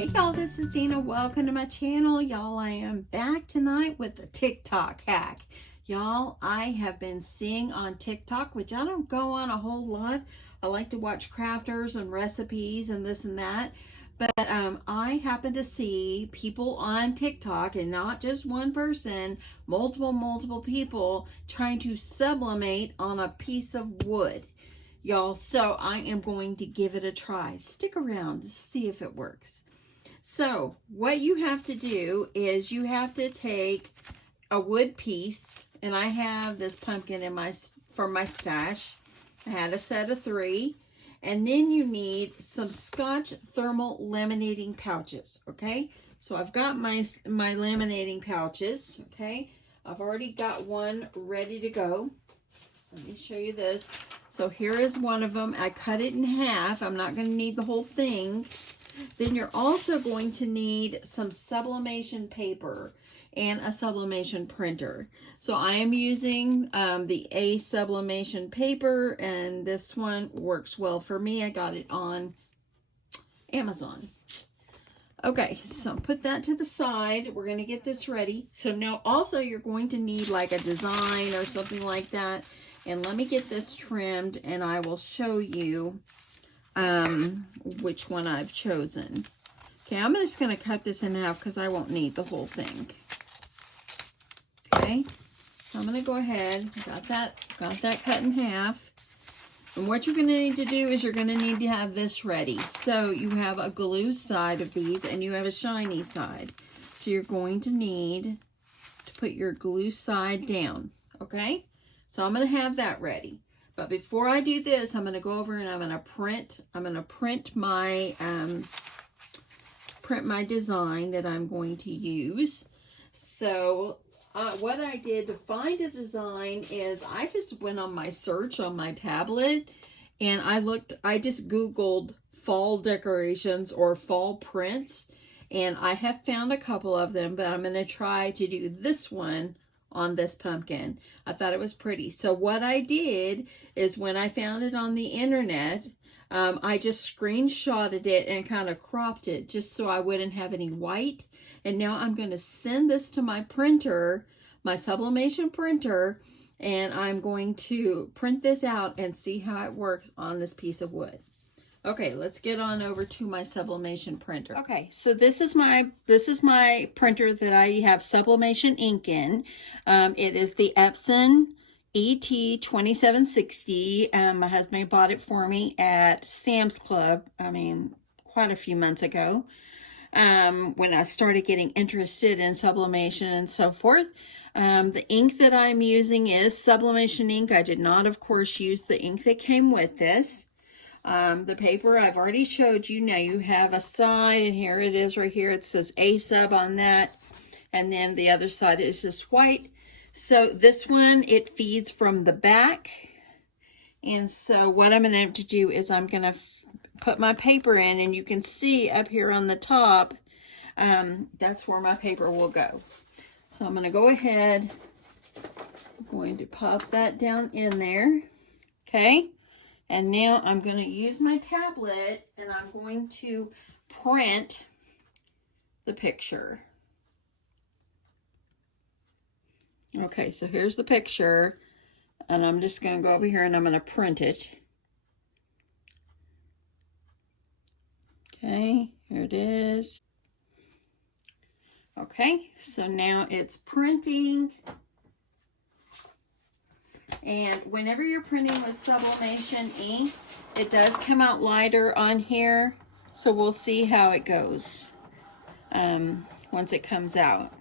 Hey y'all, this is Deanna. Welcome to my channel. Y'all, I am back tonight with the TikTok hack. Y'all, I have been seeing on TikTok, which I don't go on a whole lot. I like to watch crafters and recipes and this and that. But I happen to see people on TikTok, and not just one person, multiple people trying to sublimate on a piece of wood. Y'all, so I am going to give it a try. Stick around to see if it works. So what you have to do is you have to take a wood piece, and I have this pumpkin in from my stash. I had a set of 3, and then you need some Scotch thermal laminating pouches. Okay, so I've got my laminating pouches. Okay, I've already got one ready to go. Let me show you this. So here is one of them. I cut it in half. I'm not going to need the whole thing. Then you're also going to need some sublimation paper and a sublimation printer. So I am using the A sublimation paper, and this one works well for me. I got it on Amazon. Okay, so put that to the side. We're going to get this ready. So now also you're going to need like a design or something like that. And let me get this trimmed, and I will show you which one I've chosen. Okay, I'm just going to cut this in half because I won't need the whole thing. Okay, so I'm going to go ahead. Got that cut in half. And what you're going to need to do is you're going to need to have this ready. So you have a glue side of these, and you have a shiny side. So you're going to need to put your glue side down. Okay, so I'm going to have that ready. But before I do this, I'm going to go over and I'm going to print my design that I'm going to use. So what I did to find a design is I just went on my search on my tablet, and I just Googled fall decorations or fall prints, and I have found a couple of them, but I'm going to try to do this one on this pumpkin. I thought it was pretty. So what I did is when I found it on the internet, I just screenshotted it and kind of cropped it just so I wouldn't have any white. And now I'm going to send this to my printer, my sublimation printer, and I'm going to print this out and see how it works on this piece of wood. Okay, let's get on over to my sublimation printer. Okay, so this is my printer that I have sublimation ink in. It is the Epson ET2760. My husband bought it for me at Sam's Club, quite a few months ago, when I started getting interested in sublimation and so forth. The ink that I'm using is sublimation ink. I did not, of course, use the ink that came with this. The paper I've already showed you. Now you have a side, and here it is right here. It says A sub on that, and then the other side is just white. So this one, it feeds from the back. And so what I'm going to have to do is I'm going to put my paper in, and you can see up here on the top, that's where my paper will go. So I'm going to go ahead, I'm going to pop that down in there. Okay. And now I'm going to use my tablet, and I'm going to print the picture. Okay, so here's the picture, and I'm just going to go over here and I'm going to print it. Okay, here it is. Okay, so now it's printing. And whenever you're printing with sublimation ink, it does come out lighter on here. So we'll see how it goes once it comes out.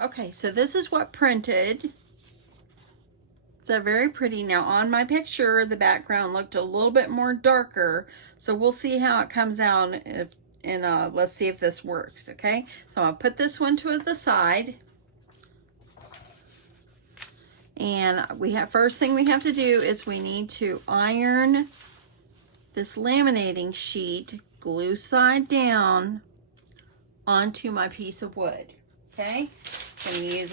Okay, so this is what printed. It's very pretty. Now on my picture, the background looked a little bit more darker. So we'll see how it comes out, and let's see if this works, okay? So I'll put this one to the side. And first thing we have to do is we need to iron this laminating sheet, glue side down, onto my piece of wood. Okay, I'm going to use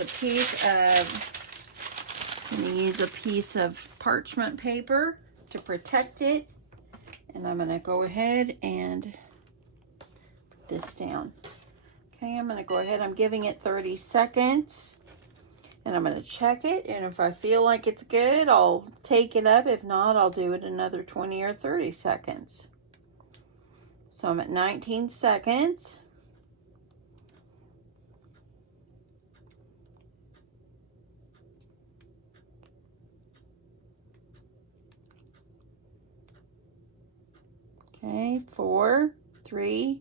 a piece of parchment paper to protect it, And I'm going to go ahead and put this down. Okay, I'm going to go ahead. I'm giving it 30 seconds. And I'm going to check it. And if I feel like it's good, I'll take it up. If not, I'll do it another 20 or 30 seconds. So I'm at 19 seconds. Okay, 4, 3,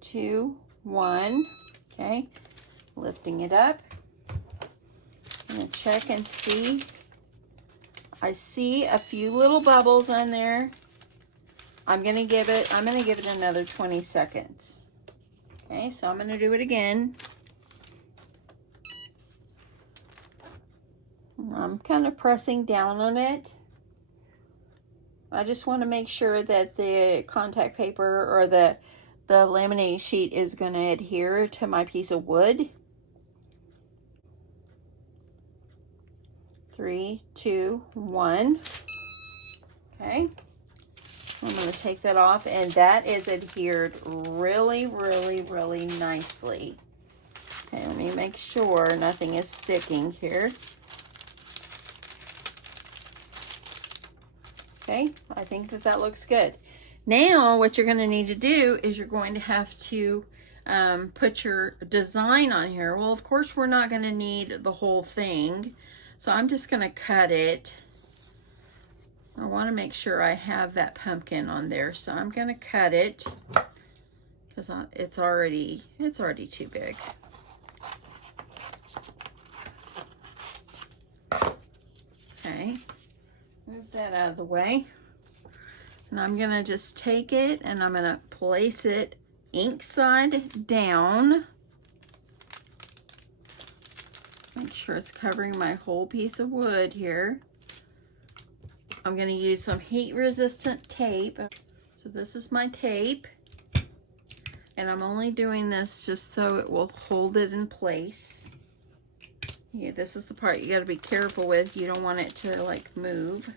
2, 1. Okay, lifting it up. I'm going to check and see. I see a few little bubbles on there. I'm going to give it another 20 seconds. Okay, so I'm going to do it again. I'm kind of pressing down on it. I just want to make sure that the contact paper or the laminating sheet is going to adhere to my piece of wood. 3, 2, 1. Okay. I'm going to take that off, and that is adhered really, really, really nicely. Okay, let me make sure nothing is sticking here. Okay, I think that looks good. Now, what you're going to need to do is you're going to have to put your design on here. Well, of course, we're not going to need the whole thing. So I'm just going to cut it. I want to make sure I have that pumpkin on there. So I'm going to cut it because it's already too big. Okay. Move that out of the way. And I'm going to just take it and I'm going to place it ink side down. Make sure it's covering my whole piece of wood here. I'm going to use some heat resistant tape. So this is my tape. And I'm only doing this just so it will hold it in place. Yeah, this is the part you got to be careful with. You don't want it to like move.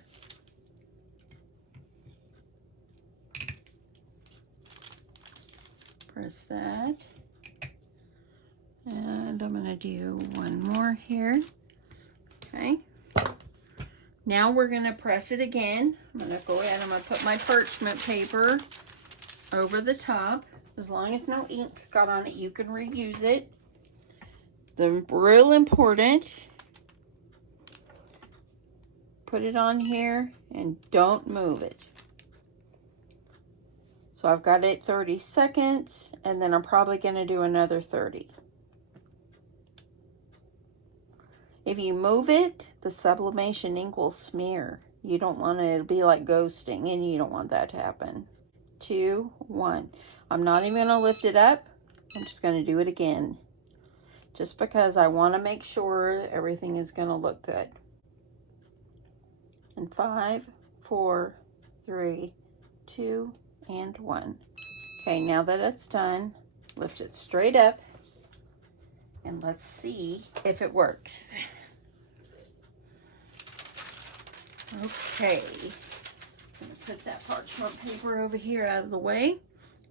Press that. And I'm going to do one more here. Okay. Now we're going to press it again. I'm going to go ahead and I'm going to put my parchment paper over the top. As long as no ink got on it, you can reuse it. The real important, put it on here and don't move it. So I've got it 30 seconds and then I'm probably going to do another 30. If you move it, the sublimation ink will smear. You don't want it to be like ghosting, and you don't want that to happen. 2, 1. I'm not even going to lift it up. I'm just going to do it again. Just because I want to make sure everything is going to look good. And 5, 4, 3, 2, and 1. Okay, now that it's done, lift it straight up. And let's see if it works. Okay. I'm going to put that parchment paper over here out of the way.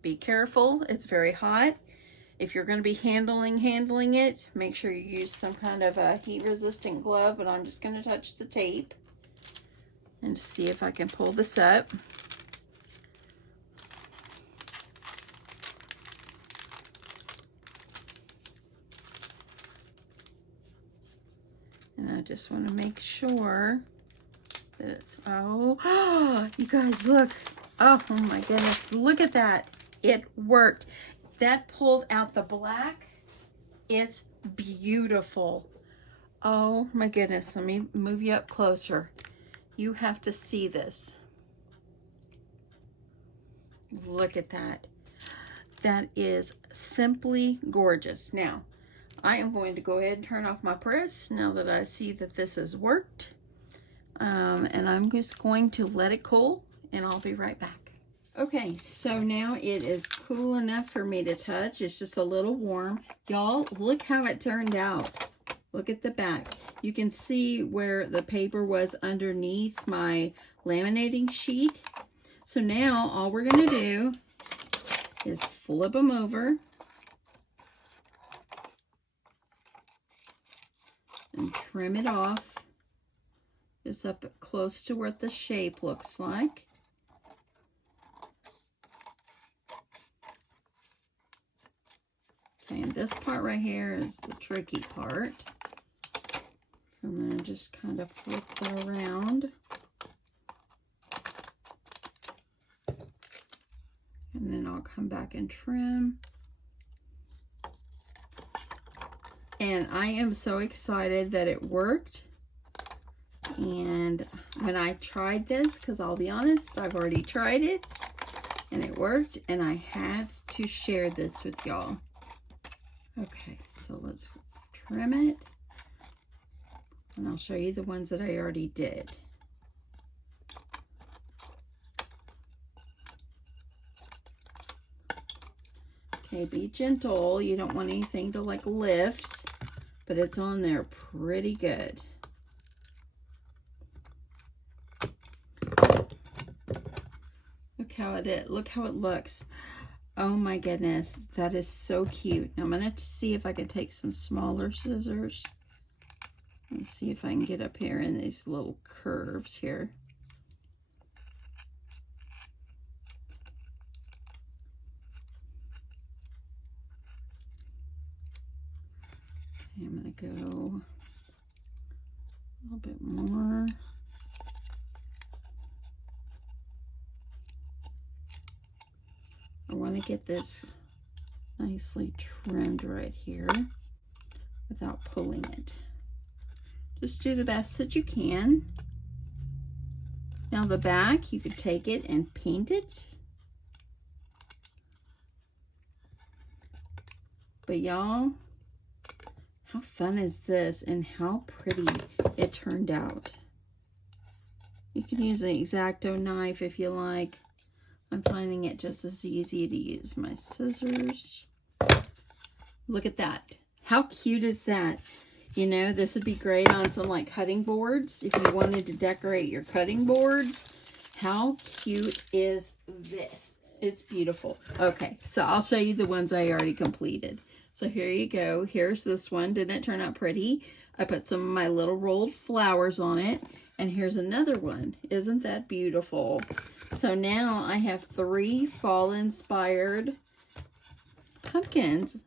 Be careful. It's very hot. If you're going to be handling it, make sure you use some kind of a heat-resistant glove. But I'm just going to touch the tape and see if I can pull this up. And I just want to make sure that it's, oh, you guys look. Oh my goodness, look at that. It worked. That pulled out the black. It's beautiful. Oh my goodness, let me move you up closer. You have to see this. Look at that. That is simply gorgeous. Now, I am going to go ahead and turn off my press now that I see that this has worked. And I'm just going to let it cool and I'll be right back. Okay, so now it is cool enough for me to touch. It's just a little warm. Y'all, look how it turned out. Look at the back. You can see where the paper was underneath my laminating sheet. So now all we're going to do is flip them over and trim it off just up close to what the shape looks like. Okay, and this part right here is the tricky part. So I'm going to just kind of flip it around. And then I'll come back and trim. And I am so excited that it worked. And when I tried this, because I'll be honest, I've already tried it and it worked, and I had to share this with y'all. Okay, so let's trim it. And I'll show you the ones that I already did. Okay, be gentle. You don't want anything to like lift, but it's on there pretty good. Look how it looks. Oh my goodness, that is so cute. Now I'm gonna have to see if I can take some smaller scissors. Let's see if I can get up here in these little curves here. Okay, I'm gonna go a little bit more. I want to get this nicely trimmed right here without pulling it. Just do the best that you can. Now the back, you could take it and paint it. But y'all, how fun is this and how pretty it turned out. You can use an X-Acto knife if you like. I'm finding it just as easy to use my scissors. Look at that. How cute is that? You know, this would be great on some like cutting boards if you wanted to decorate your cutting boards. How cute is this? It's beautiful. Okay, so I'll show you the ones I already completed. So here you go. Here's this one. Didn't it turn out pretty? I put some of my little rolled flowers on it. And here's another one. Isn't that beautiful? So now I have 3 fall-inspired pumpkins.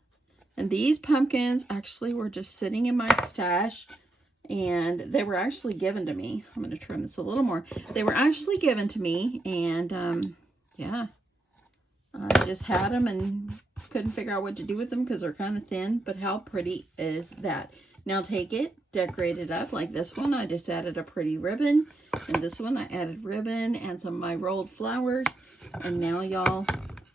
And these pumpkins actually were just sitting in my stash. And they were actually given to me. I'm going to trim this a little more. They were actually given to me. And yeah, I just had them and couldn't figure out what to do with them because they're kind of thin. But how pretty is that? Now take it, decorate it up like this one. I just added a pretty ribbon. And this one I added ribbon and some of my rolled flowers. And now, y'all,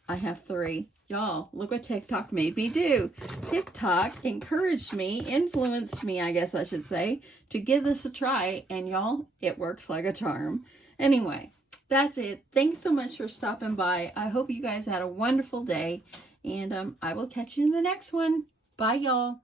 I have 3. Y'all, look what TikTok made me do. TikTok encouraged me, influenced me, I guess I should say, to give this a try. And y'all, it works like a charm. Anyway, that's it. Thanks so much for stopping by. I hope you guys had a wonderful day. And I will catch you in the next one. Bye, y'all.